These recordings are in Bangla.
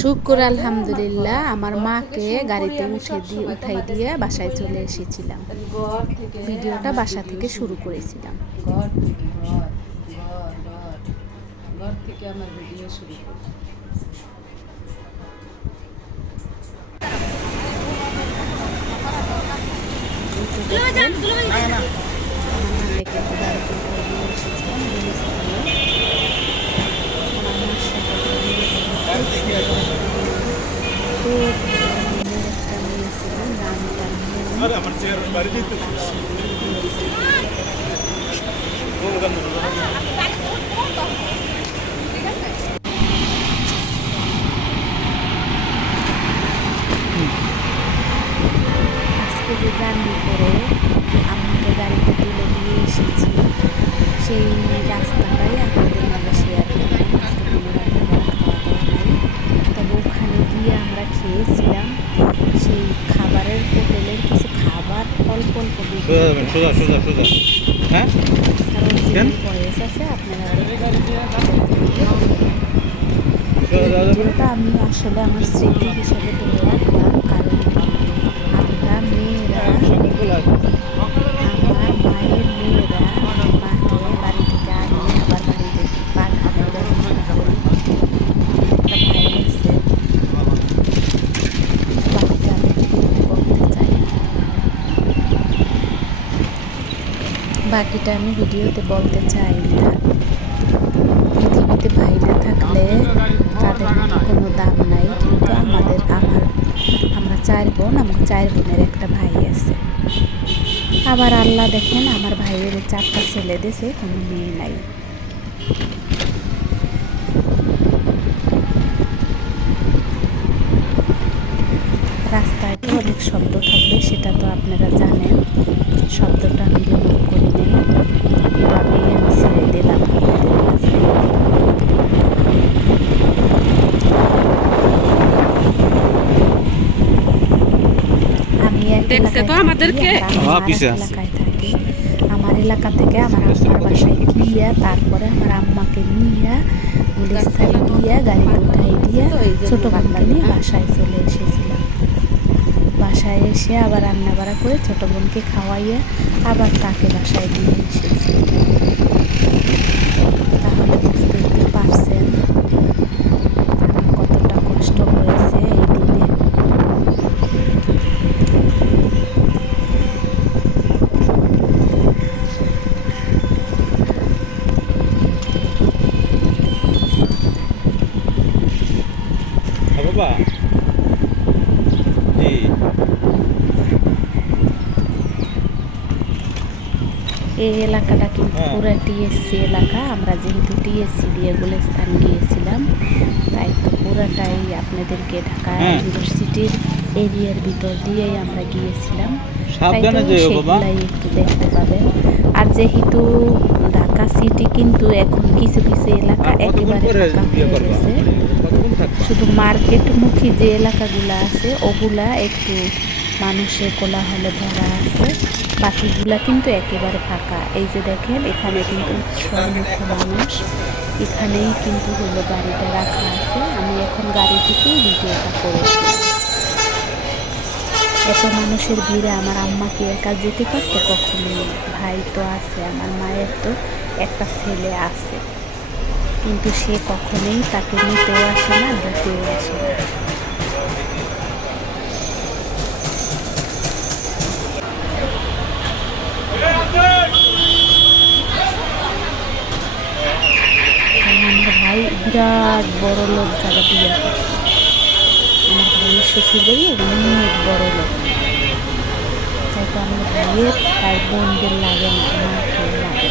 শুক্র আলহামদুলিল্লাহ আমার মাকে গাড়িতে উঠে দিয়ে উঠাই দিয়ে বাসায় চলে এসেছিলাম। ভিডিওটা বাসা থেকে শুরু করেছিলাম। ঘর থেকে আমার ভিডিও শুরু করি এসেছিলাম গুলিস্তানে। আমার মার সাথে গুলিস্তানে খুব সুন্দর একটা মেয়ে ছিল, নাম তার মৌ। আরে আমার চেয়ার বাড়ি যেতে আজকে যে জার্নি করে আমাকে গাড়িতে তুলে দিয়ে এসেছি সেই রাস্তাটাই আপনাদের মাঝে শেয়ার করলাম আজকে কোনো রান্না করা খাওয়া দাওয়া নাই তবে ওখানে গিয়ে আমরা খেয়েছিলাম সেই খাবারের হোটেলের কিছু খাবার অল্প অল্প সোজা সোজা সোজা। হ্যাঁ? কেন? আমি আসলে আমার স্মৃতি হিসেবে তুলে রাখলাম কারণ আমরা মেয়েরা আমার মায়ের মেয়েরা মাকে বাড়ি থেকে আনি আবার বাড়িতে পাঠানোর ব্যবস্থা করি একটা ভাই আছে বাকিটা আমি ভিডিওতে বলতে চাই বাকিটা আমি ভিডিওতে বলতে চাই না। পৃথিবীতে না থাকলে তাদের নাকি কোনো দাম নাই, কিন্তু আমাদের আমার, আমরা চার বোন, আমার চার বোনের একটা ভাই আছে। আবার আল্লাহ দেখেন, আমার ভাইয়ের চারটা ছেলে দেশে কোনো মেয়ে নাই। রাস্তায় অনেক শব্দ থাকবে, সেটা তো আপনারা জানেন। শব্দটা আমি রিমুভ করি নেই। এভাবেই আমি ছেড়ে দিলাম আপনাদের দেখতে তো আমাদেরকে? আমি হ্যাঁ। এলাকায় থাকি। আমার এলাকা থেকে আমার আম্মার বাসায় গিয়া তারপরে আমার আম্মাকে নিয়ে গুলিস্তানে গিয়া গাড়িতে উঠাই দিয়ে ছোট বোনকে নিয়ে বাসায় চলে এসেছিলাম। বাসায় এসে আবার রান্না বাড়া করে ছোট বোনকে খাওয়াইয়ে আবার তাকে বাসায় দিয়ে এসেছি। তাহলে বুঝতেই তো পারছেন আমার কতটা কষ্ট হয়েছে এই দিনে হ্যাঁ বাবা জি এই এলাকাটা কিন্তু হ্যাঁ। পুরো টিএসসি এলাকা। আমরা যেহেতু টিএসসি দিয়ে গুলিস্তান গিয়েছিলাম তাই তো পুরাটাই আপনাদেরকে ঢাকা হ্যাঁ। ইউনিভার্সিটির এরিয়ার ভিতর দিয়েই আমরা গিয়েছিলাম। তাই তো সেগুলাই একটু দেখতে পাবেন। আর যেহেতু ঢাকা সিটি কিন্তু এখন কিছু কিছু এলাকা একেবারে হয়ে গেছে। শুধু মার্কেটমুখী যে এলাকাগুলো আছে ওগুলা একটু মানুষের কোলাহলে ভরা আছে। বাকিগুলা কিন্তু একেবারে ফাঁকা। এই যে দেখেন, এখানে কিন্তু সম্মুখ মানুষ, এখানেই কিন্তু হলো গাড়িটা রাখা আছে। আমি এখন গাড়ি থেকেই ভিডিওটা করেছি। এত মানুষের ভিড়ে আমার আম্মাকে একা যেতে পারতো কখনোই? ভাই তো আছে, আমার মায়ের তো একটা ছেলে আছে। কিন্তু সে কখনোই তাকে নিতেও আসে না দিতেও আসে না। আমার ভাই বিরাট বড় লোক যারা বিয়ে করছে আমার ভাইয়ের শ্বশুর বাড়ি অনেক বড় লোক। তাই তো আমার ভাইয়ের তার বোনদের লাগে না মাকে লাগে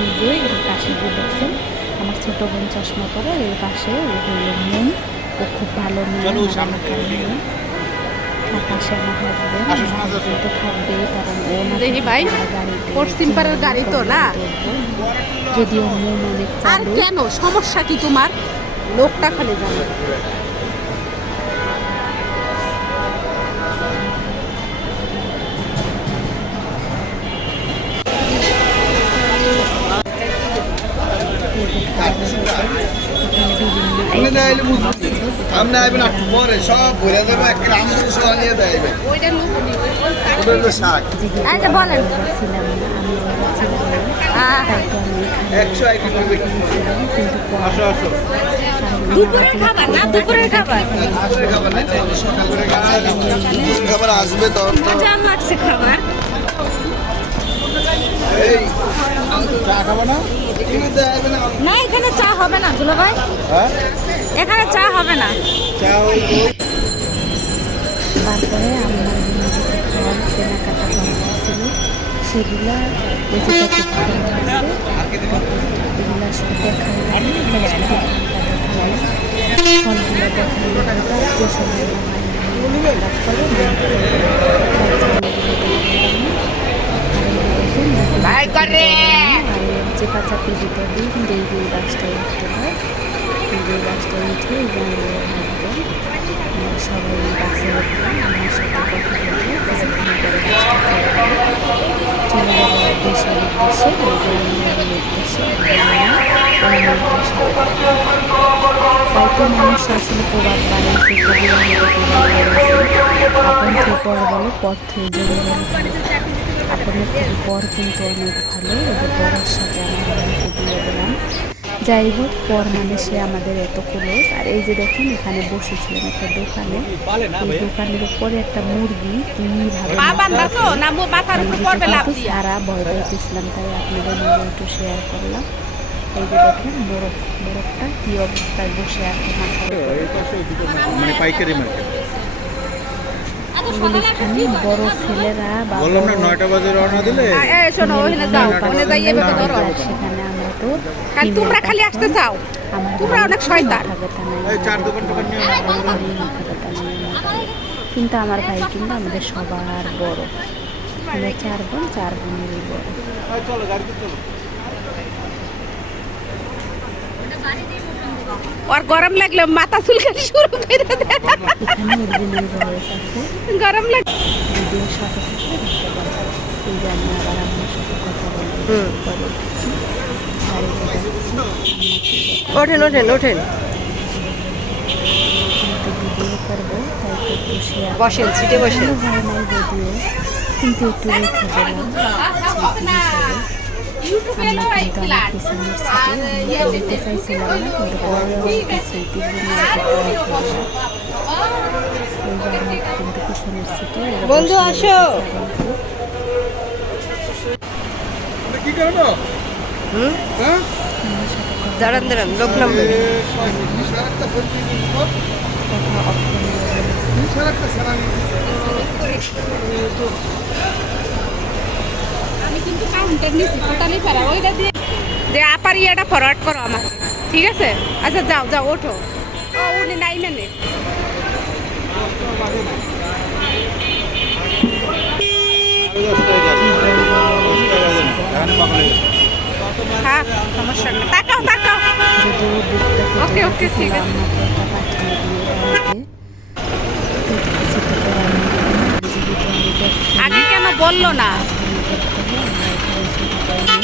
এই যে এর পাশে যে দেখছেন আমার ছোট বোন চশমা পরে আর এর পাশে হলো মন। ও খুব ভালো মেয়ে আমার আর হাজবেন্ড আসো, আমার শোনা যাচ্ছে। husband তো থাকবেই কারণ দেখি ভাই, পশ্চিম পাড়ার গাড়ি তো না? যদিও মন অনেক আর কেন? সমস্যা কি তোমার? লোকটা খালি জানে। এই যে খাবারের হোটেল, এমনি না এলে বুঝব কি? আপনি আইবেন একটু পরে সব ভরে দেবে একটা আমুল সহ নিয়ে হলো শাক। আচ্ছা বলেন। একশো আইটেম আসো আসো। দুপুরের খাবার না? দুপুরের আসবে তখন তো। জান লাগছে খাবার। এই চা খাব না? এখানে না না এখানে চা হবে না দুলো ভাই। হ্যাঁ? এখানে চা হবে না। চা তারপরে আমার কিছু ফল কেনাকাটা করা। ছিল সেগুলো এগুলো সব ফলগুলো যে সময় চেপা চাপির ভিতর দিয়ে কিন্তু এই যে গাছটা উঠতে হয় এই গাছটা উঠে থাকবে আমরা সবাই বাসে উঠলাম আমার সাথে কথা বলে কিছুক্ষণ পরে চলে যাব দেশের উদ্দেশ্যে গ্রামের উদ্দেশ্যে হয়তো মানুষ আপনের পর কিন্তু অনেক ভালো যে পরের সাথে আমার বোনকে দিয়ে দিলাম যাই হোক পর মানে সে আমাদের এত ক্লোজ আর এই যে দেখুন এখানে বসেছিলেন একটা দোকানে এই দোকানের উপরে একটা মুরগি কীভাবে সারা ভয় পাইতেছিলাম তাই আপনাদের মাঝে একটু শেয়ার করলাম এই যে দেখেন বরফ বরফটা কী অবস্থায় বসে আছে মানে পাইকারি মার্কেট এখানে বড় ছেলেরা বা বললাম না নয়টা বাজে রওনা দিলে? শোনো ওখানে যাও ওখানে যাই এভাবে ধরো। সেখানে আমরা তো খালি তোমরা খালি আসতে চাও? তোমরা অনেক শয়তান। এই চার দোকান নিয়ে। কিন্তু আমার ভাই কিন্তু আমাদের সবার বড়। আমরা চার বোন চার বোনেরই বড়। চলো গাড়িতে চলো। ওর গরম লাগলে মাথা চুলকানি শুরু করে দেয় গরম লাগে ওঠেন ওঠেন ওঠেন। বসেন সিটে বসেন। কিন্তু একটু কিন্তু আমার পিছনের আমি বলতে চাইছিলাম না কিন্তু কিন্তু পিছনের সিটে বন্ধু, আসো। কি করব হ্যাঁ? দাঁড়ান দাঁড়ান লোক নামবে। কথা অফ করে যে আপার ইয়েটা ফরওয়ার্ড করো আমাকে ঠিক আছে? আচ্ছা যাও যাও ওঠো। ও উনি নাই। মানে হ্যাঁ ওকে, ওকে, ঠিক আছে। আমাকে এটা পাঠিয়ে দিয়ে আমাকে কিছু তো করার নেই জীবিত আমি দেখছি আগে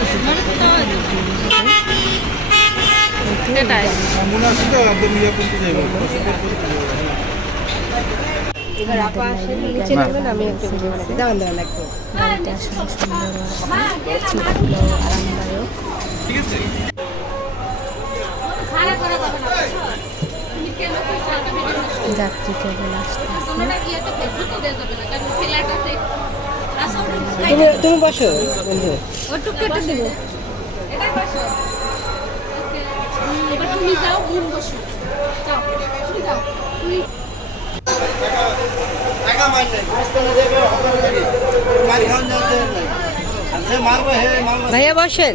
কেন বলল না সেটাই মনে আছে তো একদম ইয়ে করতে যাইবো গাড়িটা আসলে সুন্দর আরামদায়ক যাত্রী আসতেছে তুমি তুমি বসো বন্ধু। মারবে ভাইয়া বসেন।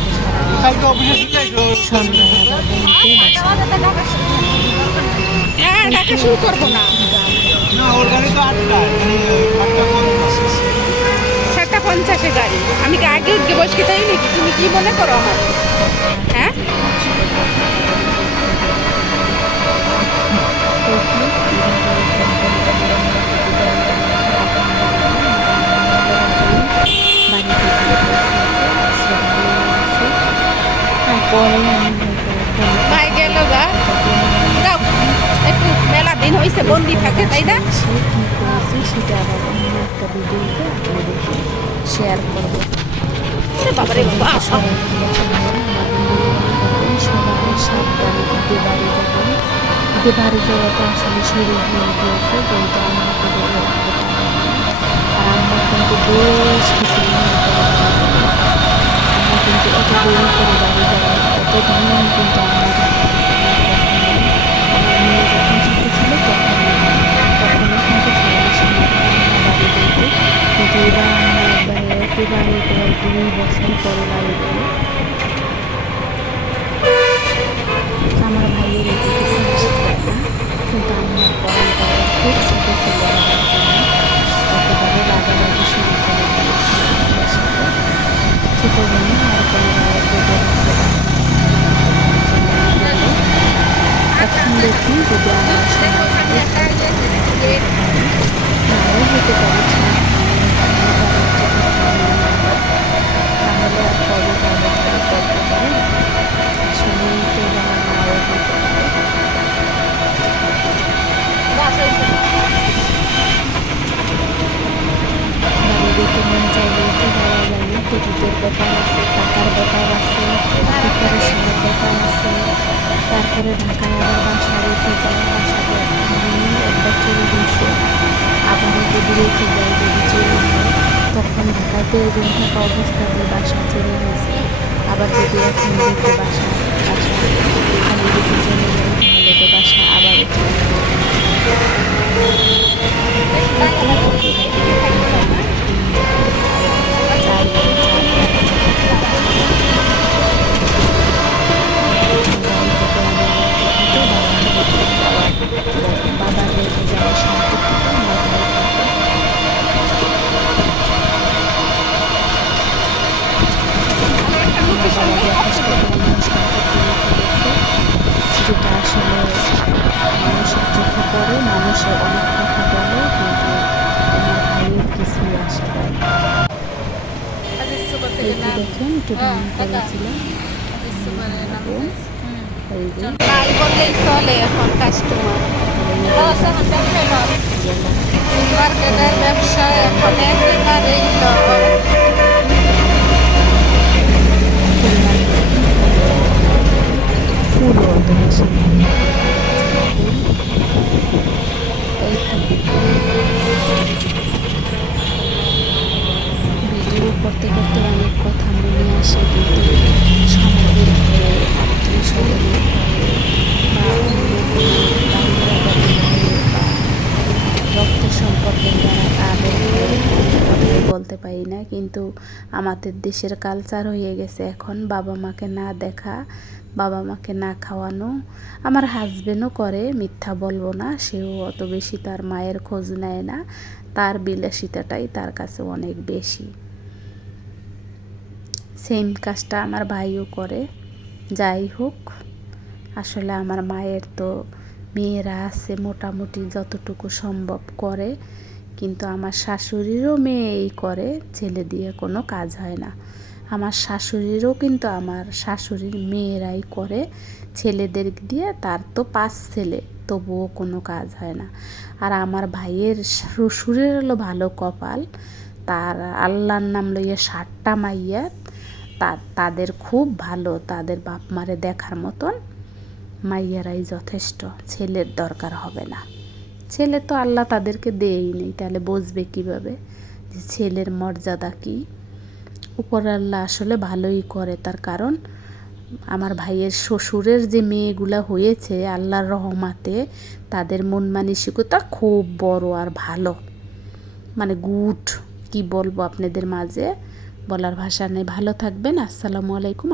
ডাকা শুরু করব না। মানে সাতটা পঞ্চাশে গাড়ি। আমি কি আগে বসকে তাই নাকি? তুমি কি মনে করো আমার? হ্যাঁ? বন্দি থাকে তাই না? সে কী করেছে সেটা আবার অন্য একটা ভিডিওতে আপনাদেরকে শেয়ার করব বাবারে বাবা সবাই সাবধানে ঈদে বাড়ি যাবেন ঈদে বাড়ি যাওয়া আসলে শুরু হয়ে গিয়েছে যেহেতু আমরা আর আমরা কিন্তু বেশ কিছু আমরা কিন্তু এত দেরি করে বাড়ি যাব এত কিন্তু আমরা আমার মেয়ে যখন ছোটো ছিল তখন তখনও কিন্তু ছেলের সঙ্গে আমরা বাড়ি যেত কিন্তু এবার আমরা একবারে একেবারে প্রায় দুই বছর পরে বাড়ি প্রয়োজন থাকা অবস্থাতে বাসা চলে গেছে আবার যদি এখন রেখে বাসা বাসা এখানে রেখে চলে যাই তাহলে তো বাসা আবারও চলে যাবে বাবার রেখে যাওয়া সম্পর্কিত মাথায় দেখেন একটু ডাউন করেছিলাম চলে এখন কাস্টমার পারি না। কিন্তু আমাদের দেশের কালচার হয়ে গেছে। এখন বাবা মাকে না দেখা, বাবা মাকে না খাওয়ানো, আমার হাজবেন্ডও করে, মিথ্যা বলব না, সেও অত বেশি তার মায়ের খোঁজ নেয় না। তার বিলাসিতাটাই তার কাছে অনেক বেশি। সেম কাজটা আমার ভাইও করে। যাই হোক, আসলে আমার মায়ের তো মেয়েরা আছে, মোটামুটি যতটুকু সম্ভব করে। কিন্তু আমার শাশুড়িরও মেয়ে এই করে, ছেলে দিয়ে কোনো কাজ হয় না। আমার শাশুড়িরও কিন্তু আমার শাশুড়ির মেয়েরাই করে, ছেলেদের দিয়ে তার তো পাঁচ ছেলে, তবুও কোনো কাজ হয় না। আর আমার ভাইয়ের শ্বশুরের হলো ভালো কপাল, তার আল্লাহর নাম লইয়া ষাটটা মাইয়া, তা, তাদের খুব ভালো, তাদের বাপ মারে দেখার মতন মাইয়ারাই যথেষ্ট, ছেলের দরকার হবে না। ছেলে তো আল্লাহ তাদেরকে দেয়ই নেই, তাহলে বুঝবে কীভাবে যে ছেলের মর্যাদা কী? উপর আল্লাহ আসলে ভালোই করে, তার কারণ আমার ভাইয়ের শ্বশুরের যে মেয়েগুলা হয়েছে, আল্লাহর রহমাতে তাদের মন মানসিকতা খুব বড় আর ভালো। মানে গুড, কি বলব আপনাদের মাঝে? বলার ভাষা নেই। ভালো থাকবেন। আসসালামু আলাইকুম।